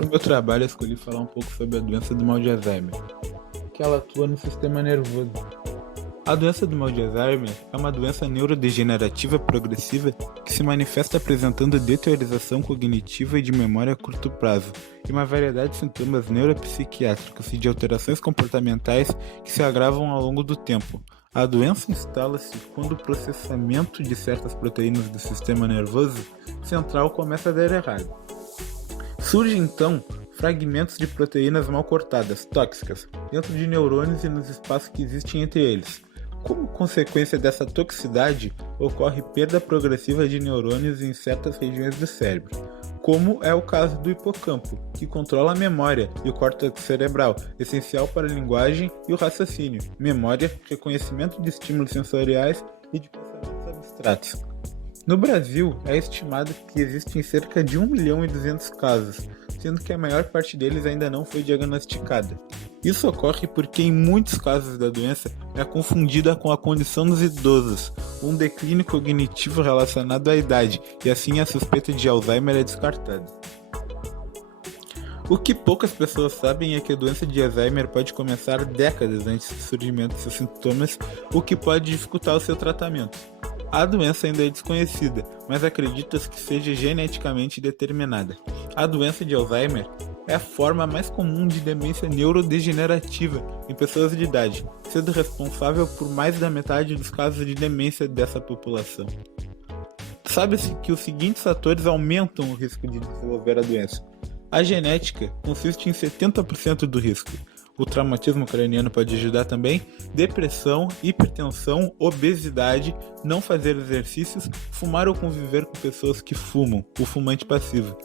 Para o meu trabalho, eu escolhi falar um pouco sobre a doença do mal de Alzheimer, que ela atua no sistema nervoso. A doença do mal de Alzheimer é uma doença neurodegenerativa progressiva que se manifesta apresentando deteriorização cognitiva e de memória a curto prazo, e uma variedade de sintomas neuropsiquiátricos e de alterações comportamentais que se agravam ao longo do tempo. A doença instala-se quando o processamento de certas proteínas do sistema nervoso central começa a dar errado. Surgem então fragmentos de proteínas mal cortadas, tóxicas, dentro de neurônios e nos espaços que existem entre eles. Como consequência dessa toxicidade, ocorre perda progressiva de neurônios em certas regiões do cérebro, como é o caso do hipocampo, que controla a memória, e o córtex cerebral, essencial para a linguagem e o raciocínio, memória, reconhecimento de estímulos sensoriais e de pensamentos abstratos. No Brasil, é estimado que existem cerca de 1.200.000 casos, sendo que a maior parte deles ainda não foi diagnosticada. Isso ocorre porque em muitos casos da doença é confundida com a condição dos idosos, um declínio cognitivo relacionado à idade, e assim a suspeita de Alzheimer é descartada. O que poucas pessoas sabem é que a doença de Alzheimer pode começar décadas antes do surgimento de seus sintomas, o que pode dificultar o seu tratamento. A doença ainda é desconhecida, mas acredita-se que seja geneticamente determinada. A doença de Alzheimer é a forma mais comum de demência neurodegenerativa em pessoas de idade, sendo responsável por mais da metade dos casos de demência dessa população. Sabe-se que os seguintes fatores aumentam o risco de desenvolver a doença. A genética consiste em 70% do risco. O traumatismo craniano pode ajudar também, depressão, hipertensão, obesidade, não fazer exercícios, fumar ou conviver com pessoas que fumam, o fumante passivo.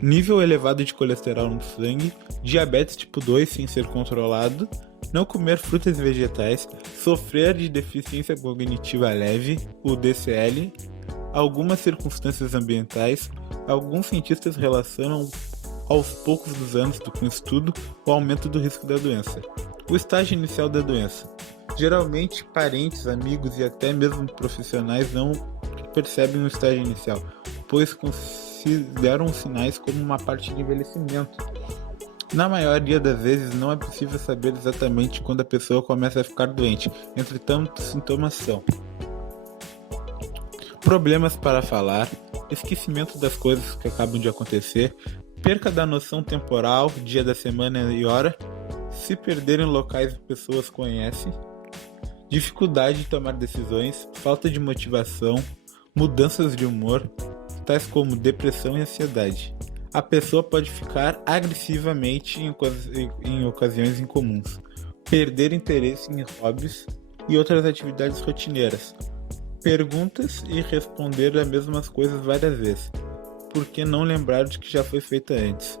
Nível elevado de colesterol no sangue, diabetes tipo 2 sem ser controlado, não comer frutas e vegetais, sofrer de deficiência cognitiva leve, o DCL, algumas circunstâncias ambientais. Alguns cientistas relacionam aos poucos dos anos com o estudo o aumento do risco da doença. O estágio inicial da doença. Geralmente, parentes, amigos e até mesmo profissionais não percebem o estágio inicial, pois consideram os sinais como uma parte de envelhecimento. Na maioria das vezes, não é possível saber exatamente quando a pessoa começa a ficar doente, entretanto, os sintomas são: problemas para falar, esquecimento das coisas que acabam de acontecer, perca da noção temporal, dia da semana e hora, se perder em locais que pessoas conhecem, dificuldade de tomar decisões, falta de motivação, mudanças de humor, tais como depressão e ansiedade. A pessoa pode ficar agressivamente em ocasiões incomuns, perder interesse em hobbies e outras atividades rotineiras, perguntas e responder as mesmas coisas várias vezes, porque não lembrar de que já foi feita antes.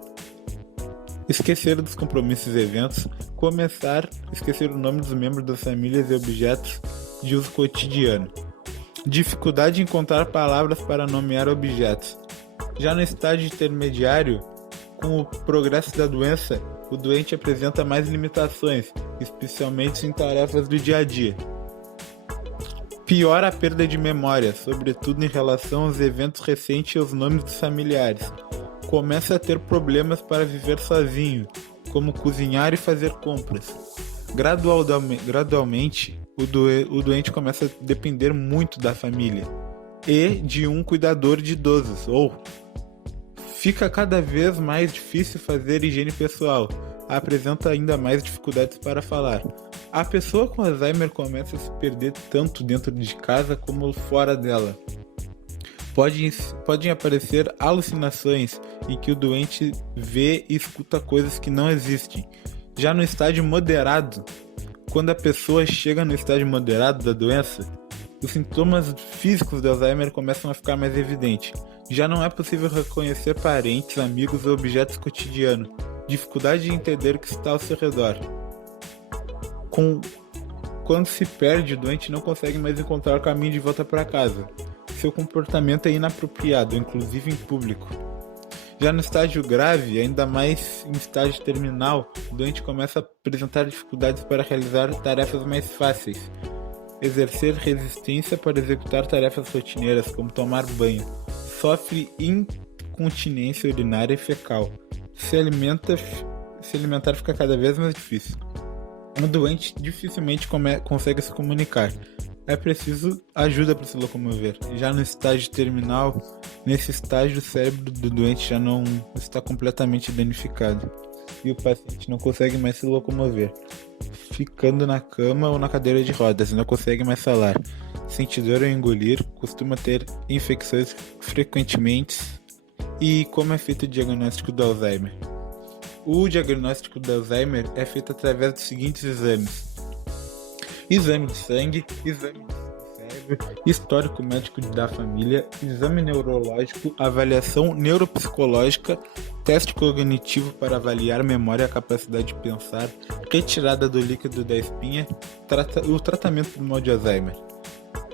Esquecer dos compromissos e eventos, começar a esquecer o nome dos membros das famílias e objetos de uso cotidiano. Dificuldade em encontrar palavras para nomear objetos. Já no estágio intermediário, com o progresso da doença, o doente apresenta mais limitações, especialmente em tarefas do dia a dia. Piora a perda de memória, sobretudo em relação aos eventos recentes e aos nomes dos familiares. Começa a ter problemas para viver sozinho, como cozinhar e fazer compras. Gradualmente, o doente começa a depender muito da família e de um cuidador de idosos, ou fica cada vez mais difícil fazer higiene pessoal, apresenta ainda mais dificuldades para falar. A pessoa com Alzheimer começa a se perder tanto dentro de casa como fora dela. Podem aparecer alucinações em que o doente vê e escuta coisas que não existem. Já no estágio moderado, quando a pessoa chega no estágio moderado da doença, os sintomas físicos do Alzheimer começam a ficar mais evidentes. Já não é possível reconhecer parentes, amigos ou objetos cotidianos. Dificuldade de entender o que está ao seu redor. Quando se perde, o doente não consegue mais encontrar o caminho de volta para casa. Seu comportamento é inapropriado, inclusive em público. Já no estágio grave, ainda mais em estágio terminal, o doente começa a apresentar dificuldades para realizar tarefas mais fáceis, exercer resistência para executar tarefas rotineiras como tomar banho, sofre incontinência urinária e fecal, se alimentar fica cada vez mais difícil. Um doente dificilmente consegue se comunicar. É preciso ajuda para se locomover. Já no estágio terminal, nesse estágio o cérebro do doente já não está completamente danificado e o paciente não consegue mais se locomover, ficando na cama ou na cadeira de rodas, não consegue mais falar, sente dor ao engolir, costuma ter infecções frequentemente. E como é feito o diagnóstico do Alzheimer? O diagnóstico do Alzheimer é feito através dos seguintes exames: exame de sangue, exame de cérebro, histórico médico da família, exame neurológico, avaliação neuropsicológica, teste cognitivo para avaliar memória e a capacidade de pensar, retirada do líquido da espinha, o tratamento do mal de Alzheimer.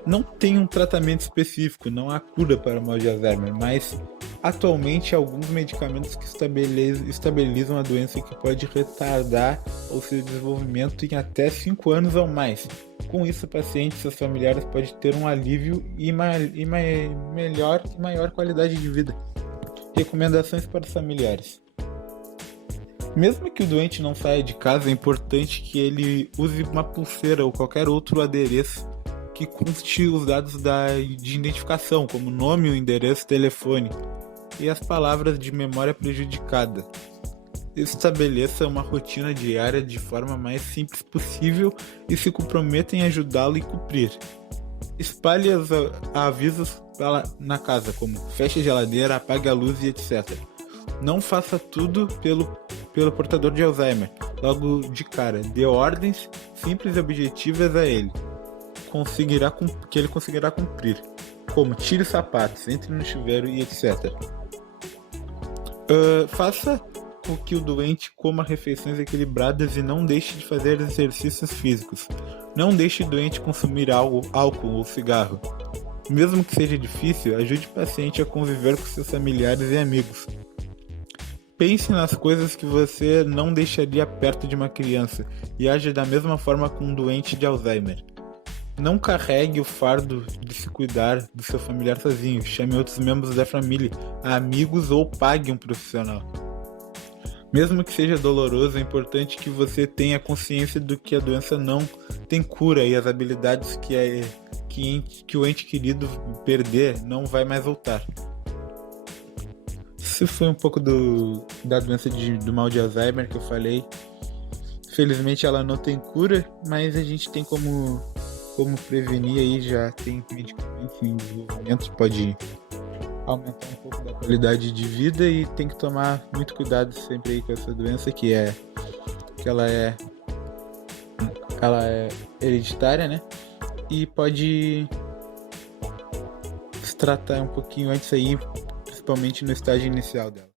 Não tem um tratamento específico, não há cura para o mal de Alzheimer, mas atualmente há alguns medicamentos que estabilizam a doença que pode retardar o seu desenvolvimento em até 5 anos ou mais. Com isso, o paciente e seus familiares podem ter um alívio e maior qualidade de vida. Recomendações para os familiares. Mesmo que o doente não saia de casa, é importante que ele use uma pulseira ou qualquer outro adereço que conste os dados de identificação, como nome, o endereço, telefone e as palavras de memória prejudicada. Estabeleça uma rotina diária de forma mais simples possível e se comprometa em ajudá-lo e cumprir. Espalhe os avisos na casa, como feche a geladeira, apague a luz e etc. Não faça tudo pelo portador de Alzheimer. Logo de cara, dê ordens simples e objetivas a ele, que ele conseguirá cumprir, como tire os sapatos, entre no chuveiro e etc. Faça com que o doente coma refeições equilibradas e não deixe de fazer exercícios físicos. Não deixe o doente consumir álcool ou cigarro. Mesmo que seja difícil, ajude o paciente a conviver com seus familiares e amigos. Pense nas coisas que você não deixaria perto de uma criança e age da mesma forma com um doente de Alzheimer. Não carregue o fardo de se cuidar do seu familiar sozinho. Chame outros membros da família, amigos ou pague um profissional. Mesmo que seja doloroso, é importante que você tenha consciência do que a doença não tem cura e as habilidades que o ente querido perder não vai mais voltar. Isso foi um pouco da doença do mal de Alzheimer que eu falei. Felizmente ela não tem cura, mas a gente tem como prevenir aí, já tem medicamentos em desenvolvimento que pode aumentar um pouco da qualidade de vida e tem que tomar muito cuidado sempre aí com essa doença que ela é hereditária, né? E pode se tratar um pouquinho antes aí, principalmente no estágio inicial dela.